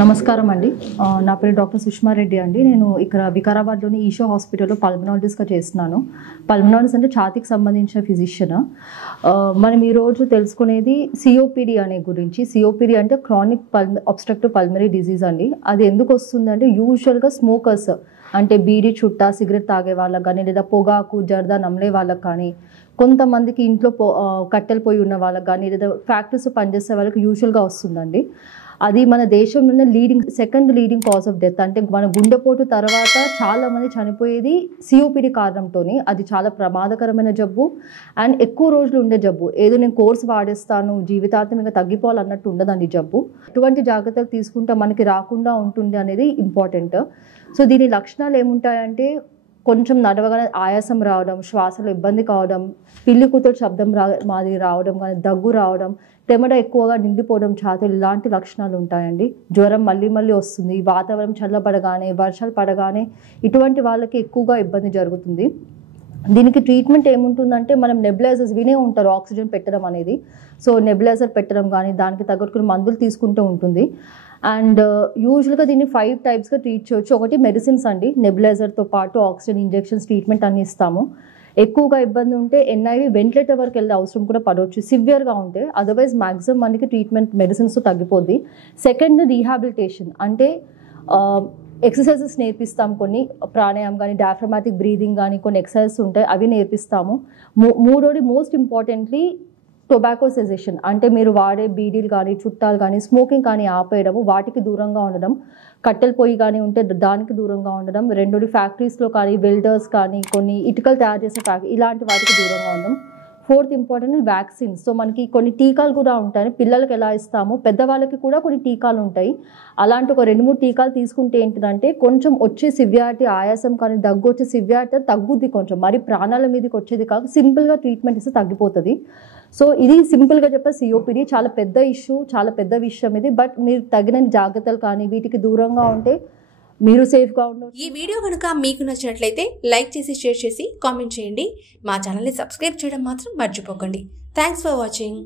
నమస్కారం అండి. నా పేరు డాక్టర్ సుష్మా రెడ్డి అండి. నేను ఇక్కడ వికారాబాద్లోని ఈషో హాస్పిటల్లో పల్మనాలజిస్ట్గా చేస్తున్నాను. పల్మనాలజిస్ట్ అంటే ఛాతీకి సంబంధించిన ఫిజిషియన్. మనం ఈరోజు తెలుసుకునేది సిఓపిడి అనే గురించి. సిఓపిడి అంటే క్రానిక్ అబ్స్ట్రక్టివ్ పల్మనరీ డిజీజ్ అండి. అది ఎందుకు వస్తుందంటే యూజువల్గా స్మోకర్స్ అంటే బీడీ చుట్టా సిగరెట్ తాగే వాళ్ళకి కానీ, లేదా పొగాకు జర్దా నమ్మలే వాళ్ళకి కానీ, కొంతమందికి ఇంట్లో కట్టెలు పోయి ఉన్న వాళ్ళకి కానీ, లేదా ఫ్యాక్టరీస్ పనిచేసే వాళ్ళకి యూజువల్గా వస్తుందండి. అది మన దేశంలోనే second leading cause of death. అంటే మన గుండెపోటు తర్వాత చాలామంది చనిపోయేది సిఓపిడి కారణంతోనే. అది చాలా ప్రమాదకరమైన జబ్బు అండ్ ఎక్కువ రోజులు ఉండే జబ్బు. ఏదో నేను కోర్స్ వాడేస్తాను జీవితాంతం ఇంకా తగ్గిపోవాలన్నట్టు ఉండదండి జబ్బు. ఎటువంటి జాగ్రత్తలు తీసుకుంటే మనకి రాకుండా ఉంటుంది అనేది ఇంపార్టెంట్. సో దీని లక్షణాలు ఏముంటాయంటే కొంచెం నడవగానే ఆయాసం రావడం, శ్వాసలో ఇబ్బంది కావడం, పిల్లి కూతురు శబ్దం మాదిరి రావడం కానీ, దగ్గు రావడం, తెమడ ఎక్కువగా నిండిపోవడం ఛాతీలు, ఇలాంటి లక్షణాలు ఉంటాయండి. జ్వరం మళ్ళీ వస్తుంది. వాతావరణం చల్లబడగానే, వర్షాలు పడగానే ఇటువంటి వాళ్ళకి ఎక్కువగా ఇబ్బంది జరుగుతుంది. దీనికి ట్రీట్మెంట్ ఏముంటుందంటే మనం నెబులైజర్స్ వినే ఉంటారు, ఆక్సిజన్ పెట్టడం అనేది. సో నెబులైజర్ పెట్టడం కానీ, దానికి తగ్గట్టుకుని మందులు తీసుకుంటూ ఉంటుంది. అండ్ యూజువల్గా దీన్ని 5 టైప్స్గా ట్రీట్ చేయొచ్చు. ఒకటి మెడిసిన్స్ అండి, నెబులైజర్తో పాటు ఆక్సిజన్ ఇంజెక్షన్స్ ట్రీట్మెంట్ అన్ని ఇస్తాము. ఎక్కువగా ఇబ్బంది ఉంటే ఎన్ఐవి వెంటిలేటర్ వరకు వెళ్ళే అవసరం కూడా పడవచ్చు సివియర్గా ఉంటే. అదర్వైజ్ మ్యాక్సిమం మనకి ట్రీట్మెంట్ మెడిసిన్స్తో తగ్గిపోద్ది. సెకండ్ రీహాబిలిటేషన్ అంటే ఎక్సర్సైజెస్ నేర్పిస్తాం. కొన్ని ప్రాణాయామం కానీ, డయాఫ్రమాటిక్ బ్రీదింగ్ కానీ కొన్ని ఎక్సర్సైజెస్ ఉంటాయి, అవి నేర్పిస్తాము. మూడోది మోస్ట్ ఇంపార్టెంట్లీ టొబాకో సెజెషన్ అంటే మీరు వాడే బీడీలు కానీ, చుట్టాలు కానీ, స్మోకింగ్ కానీ ఆపేయడము, వాటికి దూరంగా ఉండడం. కట్టెల పొయ్యి కానీ ఉంటే దానికి దూరంగా ఉండడం. రెండోది ఫ్యాక్టరీస్లో కానీ, వెల్డర్స్ కానీ, కొన్ని ఇటుకలు తయారు చేసే ఇలాంటి వాటికి దూరంగా ఉండడం. Fourth important vaccines. సో మనకి కొన్ని టీకాలు కూడా ఉంటాయి. పిల్లలకి ఎలా ఇస్తాము, పెద్దవాళ్ళకి కూడా కొన్ని టీకాలు ఉంటాయి. అలాంటి ఒక 2-3 టీకాలు తీసుకుంటే ఏంటిదంటే కొంచెం వచ్చే సివియారిటీ, ఆయాసం కానీ, దగ్గు వచ్చే సివియారిటీ తగ్గుద్ది. కొంచెం మరి ప్రాణాల మీదకి వచ్చేది కాదు, సింపుల్గా ట్రీట్మెంట్ ఇస్తే తగ్గిపోతుంది. సో ఇది సింపుల్గా చెప్పే సిఓపిడి చాలా పెద్ద ఇష్యూ, చాలా పెద్ద విషయం ఇది. బట్ మీరు తగిన జాగ్రత్తలు కానీ వీటికి దూరంగా ఉంటే మీరు సేఫ్గా ఉండవచ్చు. ఈ వీడియో కనుక మీకు నచ్చినట్లయితే లైక్ చేసి, షేర్ చేసి, కామెంట్ చేయండి. మా ఛానల్ని సబ్స్క్రైబ్ చేయడం మాత్రం మర్చిపోకండి. Thanks for watching.